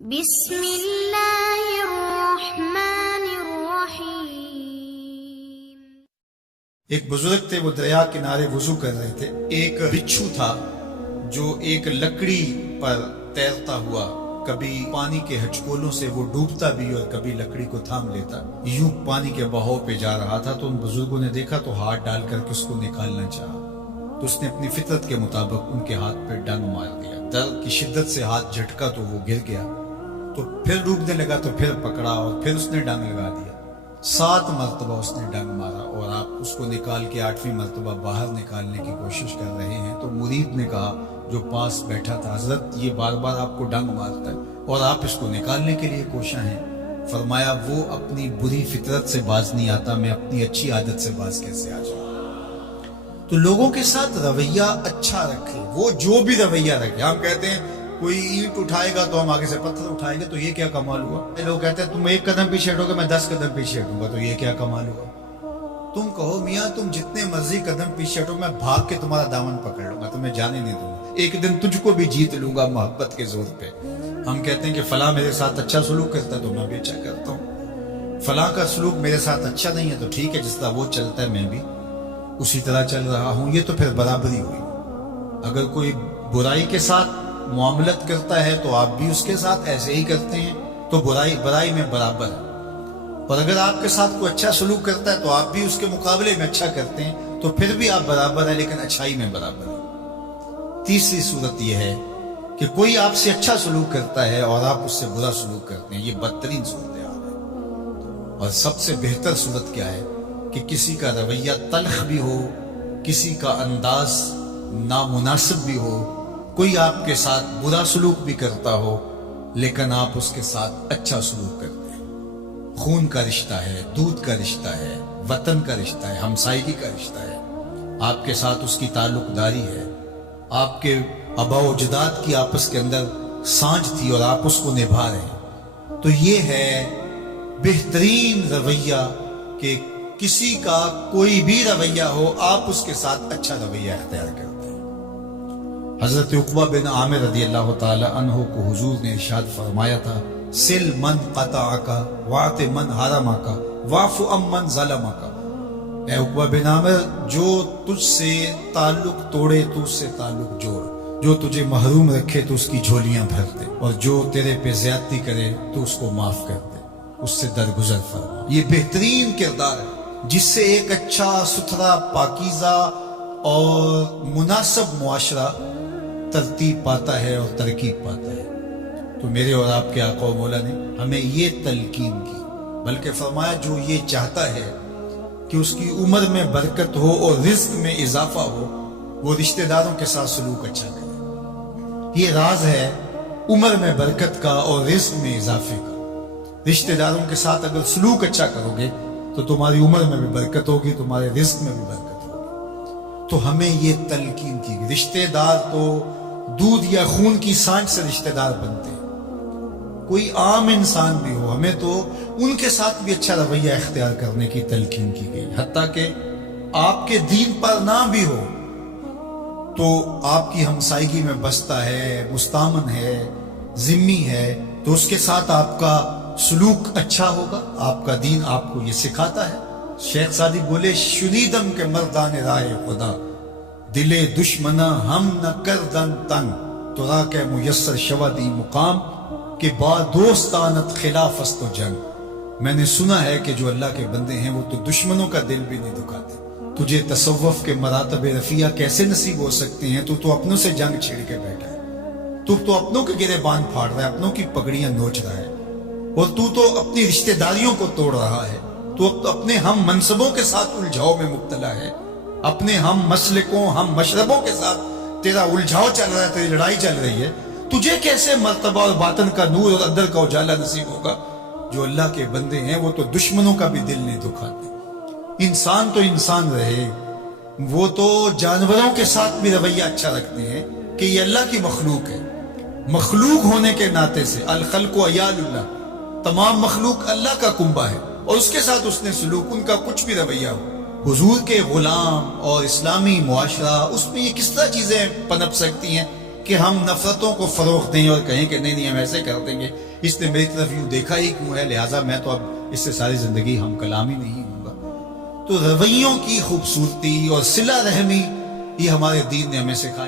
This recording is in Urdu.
بسم اللہ الرحمن الرحیم۔ ایک بزرگ تھے، وہ دریا کنارے وضو کر رہے تھے۔ ایک بچھو تھا جو ایک لکڑی پر تیرتا ہوا، کبھی پانی کے ہچکولوں سے وہ ڈوبتا بھی اور کبھی لکڑی کو تھام لیتا، یوں پانی کے بہاؤ پہ جا رہا تھا۔ تو ان بزرگوں نے دیکھا تو ہاتھ ڈال کر کے اس کو نکالنا چاہا، تو اس نے اپنی فطرت کے مطابق ان کے ہاتھ پہ ڈنگ مار دیا۔ درد کی شدت سے ہاتھ جھٹکا تو وہ گر گیا، تو پھر ڈوبنے لگا تو پھر پکڑا اور پھر اس نے ڈنگ لگا دیا۔ 7 مرتبہ اس نے ڈنگ مارا اور آپ اس کو نکال کے 8ویں مرتبہ باہر نکالنے کی کوشش کر رہے ہیں۔ تو مرید نے کہا جو پاس بیٹھا تھا، حضرت یہ بار بار آپ کو ڈنگ مارتا ہے اور آپ اس کو نکالنے کے لیے کوشاں ہیں۔ فرمایا وہ اپنی بری فطرت سے باز نہیں آتا، میں اپنی اچھی عادت سے باز کیسے آ جاؤں؟ تو لوگوں کے ساتھ رویہ اچھا رکھے، وہ جو بھی رویہ رکھے۔ ہم کہتے ہیں کوئی اینٹ اٹھائے گا تو ہم آگے سے پتھر اٹھائیں گے، تو یہ کیا کمال ہوا؟ لوگ کہتے ہیں تم 1 قدم پیچھے ہٹو گے میں 10 قدم پیچھے ہٹوں گا، تو یہ کیا کمال ہوا؟ تم کہو میاں تم جتنے مرضی قدم پیچھے ہٹو، میں بھاگ کے تمہارا دامن پکڑ لوں گا، تمہیں جانے نہیں دوں گا، ایک دن تجھ کو بھی جیت لوں گا محبت کے زور پہ۔ ہم کہتے ہیں کہ فلاں میرے ساتھ اچھا سلوک کرتا ہے تو میں بھی اچھا کرتا ہوں، فلاں کا سلوک میرے ساتھ اچھا نہیں ہے تو ٹھیک ہے، جس طرح وہ چلتا ہے میں بھی اسی طرح چل رہا ہوں، یہ تو پھر برابری ہوئی۔ اگر کوئی برائی کے ساتھ معاملت کرتا ہے تو آپ بھی اس کے ساتھ ایسے ہی کرتے ہیں، تو برائی میں برابر ہے۔ اور اگر آپ کے ساتھ کوئی اچھا سلوک کرتا ہے تو آپ بھی اس کے مقابلے میں اچھا کرتے ہیں، تو پھر بھی آپ برابر ہیں، لیکن اچھائی میں برابر ہیں۔ تیسری صورت یہ ہے کہ کوئی آپ سے اچھا سلوک کرتا ہے اور آپ اس سے برا سلوک کرتے ہیں، یہ بدترین صورتحال ہے۔ اور سب سے بہتر صورت کیا ہے کہ کسی کا رویہ تلخ بھی ہو، کسی کا انداز نامناسب بھی ہو، کوئی آپ کے ساتھ برا سلوک بھی کرتا ہو لیکن آپ اس کے ساتھ اچھا سلوک کرتے ہیں۔ خون کا رشتہ ہے، دودھ کا رشتہ ہے، وطن کا رشتہ ہے، ہمسائیگی کا رشتہ ہے، آپ کے ساتھ اس کی تعلق داری ہے، آپ کے آباء و اجداد کی آپس کے اندر سانجھ تھی اور آپ اس کو نبھا رہے ہیں۔ تو یہ ہے بہترین رویہ کہ کسی کا کوئی بھی رویہ ہو آپ اس کے ساتھ اچھا رویہ اختیار کرتے ہیں۔ حضرت عقبہ بن عامر رضی اللہ تعالی عنہ کو حضور نے ارشاد فرمایا تھا، سل من قطعک واعط من حرمک واعف عن من ظلمک۔ اے عقبہ بن عامر، جو تجھ سے تعلق توڑے تو اس سے تعلق جوڑ، جو تجھے محروم رکھے تو اس کی جھولیاں بھر دے، اور جو تیرے پہ زیادتی کرے تو اس کو معاف کر دے، اس سے درگزر فرما۔ یہ بہترین کردار ہے جس سے ایک اچھا ستھرا پاکیزہ اور مناسب معاشرہ ترتیب پاتا ہے اور ترکیب پاتا ہے۔ تو میرے اور آپ کے آقا و مولا نے ہمیں یہ تلقین کی، بلکہ فرمایا جو یہ چاہتا ہے کہ اس کی عمر میں برکت ہو اور رزق میں اضافہ ہو، وہ رشتہ داروں کے ساتھ سلوک اچھا کرے۔ یہ راز ہے عمر میں برکت کا اور رزق میں اضافے کا۔ رشتہ داروں کے ساتھ اگر سلوک اچھا کرو گے تو تمہاری عمر میں بھی برکت ہوگی، تمہارے رزق میں بھی برکت ہوگی۔ تو ہمیں یہ تلقین کی، رشتہ دار تو دودھ یا خون کی سانچ سے رشتہ دار بنتے ہیں، کوئی عام انسان بھی ہو، ہمیں تو ان کے ساتھ بھی اچھا رویہ اختیار کرنے کی تلقین کی گئی، حتیٰ کہ آپ کے دین پر نہ بھی ہو تو آپ کی ہمسائیگی میں بستا ہے، مستامن ہے، ذمی ہے، تو اس کے ساتھ آپ کا سلوک اچھا ہوگا۔ آپ کا دین آپ کو یہ سکھاتا ہے۔ شیخ سعدی بولے، شنیدم کے مردان راہ خدا، دلے دشمنا ہم نہ کردن تنگ، تو را کے میسر شودی مقام کہ با دوستانت خلاف است و جنگ۔ میں نے سنا ہے کہ جو اللہ کے بندے ہیں وہ تو دشمنوں کا دل بھی نہیں دکھاتے۔ تجھے تصوف کے مراتب رفیع کیسے نصیب ہو سکتے ہیں؟ تو اپنوں سے جنگ چھیڑ کے بیٹھا ہے، تو اپنوں کے گریبان پھاڑ رہا ہے، اپنوں کی پگڑیاں نوچ رہا ہے، اور تو اپنی رشتہ داریوں کو توڑ رہا ہے، تو اپنے ہم منصبوں کے ساتھ الجھاؤ میں مبتلا ہے، اپنے ہم مسلکوں ہم مشربوں کے ساتھ تیرا الجھاؤ چل رہا ہے، تیری لڑائی چل رہی ہے۔ تجھے کیسے مرتبہ اور باطن کا نور اور اندر کا اجالا نصیب ہوگا؟ جو اللہ کے بندے ہیں وہ تو دشمنوں کا بھی دل نہیں دکھاتے۔ انسان تو انسان رہے، وہ تو جانوروں کے ساتھ بھی رویہ اچھا رکھتے ہیں کہ یہ اللہ کی مخلوق ہے، مخلوق ہونے کے ناطے سے الخلق و عیال اللہ، تمام مخلوق اللہ کا کنبہ ہے، اور اس کے ساتھ اس نے سلوک، ان کا کچھ بھی رویہ ہو۔ حضور کے غلام اور اسلامی معاشرہ، اس میں یہ کس طرح چیزیں پنپ سکتی ہیں کہ ہم نفرتوں کو فروغ دیں اور کہیں کہ نہیں نہیں ہم ایسے کر دیں گے، اس نے میری طرف یوں دیکھا ہی کیوں ہے، لہٰذا میں تو اب اس سے ساری زندگی ہم کلامی نہیں ہوں گا۔ تو رویوں کی خوبصورتی اور صلہ رحمی یہ ہمارے دین نے ہمیں سکھائی۔